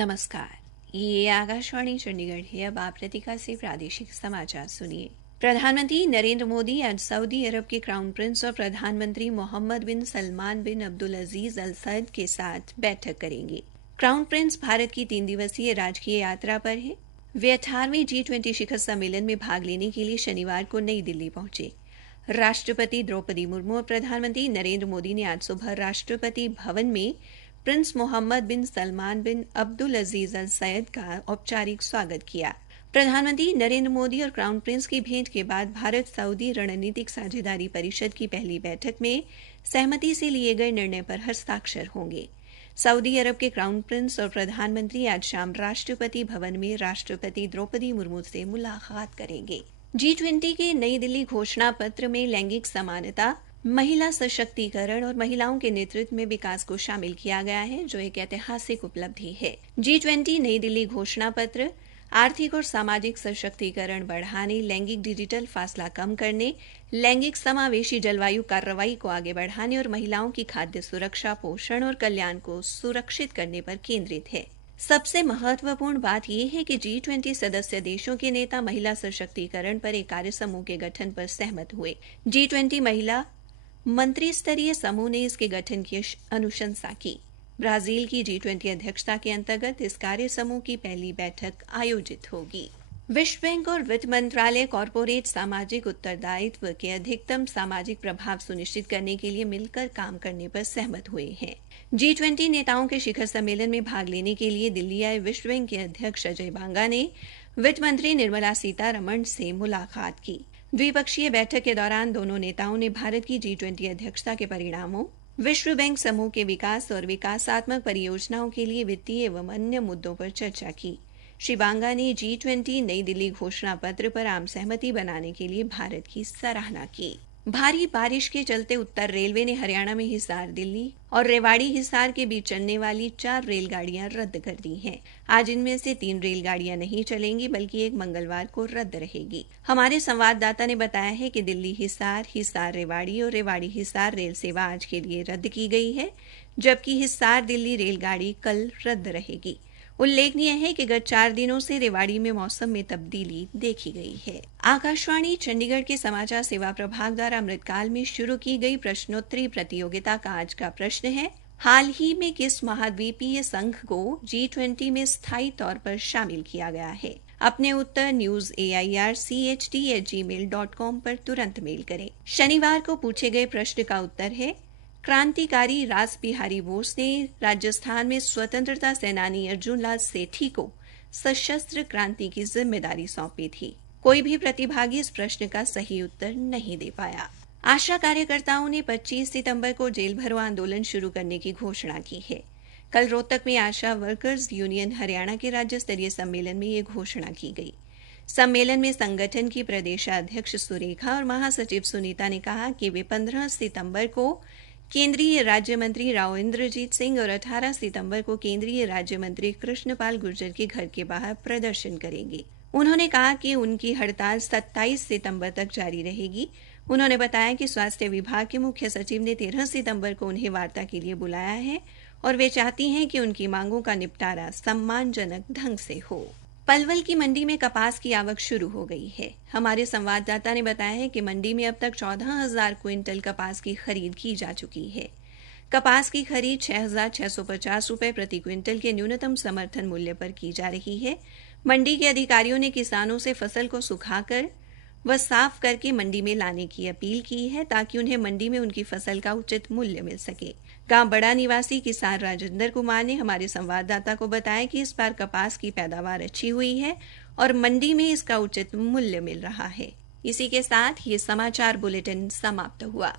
नमस्कार, ये आकाशवाणी चंडीगढ़ है। अब आप लतिका से प्रादेशिक समाचार सुनिए। प्रधानमंत्री नरेंद्र मोदी आज सऊदी अरब के क्राउन प्रिंस और प्रधानमंत्री मोहम्मद बिन सलमान बिन अब्दुल अजीज अल सैद के साथ बैठक करेंगे। क्राउन प्रिंस भारत की 3 दिवसीय राजकीय यात्रा पर है। वे 18वें G20 शिखर सम्मेलन में भाग लेने के लिए शनिवार को नई दिल्ली पहुंचे। राष्ट्रपति द्रौपदी मुर्मू और प्रधानमंत्री नरेंद्र मोदी ने आज सुबह राष्ट्रपति भवन में प्रिंस मोहम्मद बिन सलमान बिन अब्दुल अजीज अल सैद का औपचारिक स्वागत किया। प्रधानमंत्री नरेंद्र मोदी और क्राउन प्रिंस की भेंट के बाद भारत सऊदी रणनीतिक साझेदारी परिषद की पहली बैठक में सहमति से लिए गए निर्णय पर हस्ताक्षर होंगे। सऊदी अरब के क्राउन प्रिंस और प्रधानमंत्री आज शाम राष्ट्रपति भवन में राष्ट्रपति द्रौपदी मुर्मू से मुलाकात करेंगे। G20 के नई दिल्ली घोषणा पत्र में लैंगिक समानता, महिला सशक्तिकरण और महिलाओं के नेतृत्व में विकास को शामिल किया गया है, जो एक ऐतिहासिक उपलब्धि है। G20 नई दिल्ली घोषणा पत्र आर्थिक और सामाजिक सशक्तिकरण बढ़ाने, लैंगिक डिजिटल फासला कम करने, लैंगिक समावेशी जलवायु कार्रवाई को आगे बढ़ाने और महिलाओं की खाद्य सुरक्षा, पोषण और कल्याण को सुरक्षित करने पर केंद्रित है। सबसे महत्वपूर्ण बात यह है कि G20 सदस्य देशों के नेता महिला सशक्तिकरण पर एक कार्य समूह के गठन पर सहमत हुए। G20 महिला मंत्री स्तरीय समूह ने इसके गठन की अनुशंसा की। ब्राजील की G20 अध्यक्षता के अंतर्गत इस कार्य समूह की पहली बैठक आयोजित होगी। विश्व बैंक और वित्त मंत्रालय कॉरपोरेट सामाजिक उत्तरदायित्व के अधिकतम सामाजिक प्रभाव सुनिश्चित करने के लिए मिलकर काम करने पर सहमत हुए हैं। G20 नेताओं के शिखर सम्मेलन में भाग लेने के लिए दिल्ली आए विश्व बैंक के अध्यक्ष अजय बांगा ने वित्त मंत्री निर्मला सीतारमण से मुलाकात की। द्विपक्षीय बैठक के दौरान दोनों नेताओं ने भारत की G20 अध्यक्षता के परिणामों, विश्व बैंक समूह के विकास और विकासात्मक परियोजनाओं के लिए वित्तीय एवं अन्य मुद्दों पर चर्चा की। श्री बांगा ने G20 नई दिल्ली घोषणा पत्र पर आम सहमति बनाने के लिए भारत की सराहना की। भारी बारिश के चलते उत्तर रेलवे ने हरियाणा में हिसार दिल्ली और रेवाड़ी हिसार के बीच चलने वाली 4 रेलगाड़ियां रद्द कर दी हैं। आज इनमें से 3 रेलगाड़ियां नहीं चलेंगी, बल्कि एक मंगलवार को रद्द रहेगी। हमारे संवाददाता ने बताया है कि दिल्ली हिसार, हिसार रेवाड़ी और रेवाड़ी हिसार रेल सेवा आज के लिए रद्द की गई है, जबकि हिसार दिल्ली रेलगाड़ी कल रद्द रहेगी। उल्लेखनीय है कि गत 4 दिनों से रेवाड़ी में मौसम में तब्दीली देखी गई है। आकाशवाणी चंडीगढ़ के समाचार सेवा प्रभाग द्वारा अमृतकाल में शुरू की गई प्रश्नोत्तरी प्रतियोगिता का आज का प्रश्न है, हाल ही में किस महाद्वीपीय संघ को G20 में स्थायी तौर पर शामिल किया गया है? अपने उत्तर newsairchd@gmail.com पर तुरंत मेल करें। शनिवार को पूछे गए प्रश्न का उत्तर है, क्रांतिकारी रास बिहारी बोस ने राजस्थान में स्वतंत्रता सेनानी अर्जुन लाल सेठी को सशस्त्र क्रांति की जिम्मेदारी सौंपी थी। कोई भी प्रतिभागी इस प्रश्न का सही उत्तर नहीं दे पाया। आशा कार्यकर्ताओं ने 25 सितंबर को जेल भरो आंदोलन शुरू करने की घोषणा की है। कल रोहतक में आशा वर्कर्स यूनियन हरियाणा के राज्य स्तरीय सम्मेलन में ये घोषणा की गई। सम्मेलन में संगठन की प्रदेशाध्यक्ष सुरेखा और महासचिव सुनीता ने कहा कि वे 15 सितंबर को केंद्रीय राज्य मंत्री राव इंद्रजीत सिंह और 18 सितंबर को केंद्रीय राज्य मंत्री कृष्णपाल गुर्जर के घर के बाहर प्रदर्शन करेंगे। उन्होंने कहा कि उनकी हड़ताल 27 सितंबर तक जारी रहेगी। उन्होंने बताया कि स्वास्थ्य विभाग के मुख्य सचिव ने 13 सितंबर को उन्हें वार्ता के लिए बुलाया है और वे चाहती हैं कि उनकी मांगों का निपटारा सम्मानजनक ढंग से हो। पलवल की मंडी में कपास की आवक शुरू हो गई है। हमारे संवाददाता ने बताया है कि मंडी में अब तक 14,000 क्विंटल कपास की खरीद की जा चुकी है। कपास की खरीद 6,650 रुपए प्रति क्विंटल के न्यूनतम समर्थन मूल्य पर की जा रही है। मंडी के अधिकारियों ने किसानों से फसल को सुखाकर व साफ करके मंडी में लाने की अपील की है, ताकि उन्हें मंडी में उनकी फसल का उचित मूल्य मिल सके। गांव बड़ा निवासी किसान राजेंद्र कुमार ने हमारे संवाददाता को बताया कि इस बार कपास की पैदावार अच्छी हुई है और मंडी में इसका उचित मूल्य मिल रहा है। इसी के साथ ये समाचार बुलेटिन समाप्त हुआ।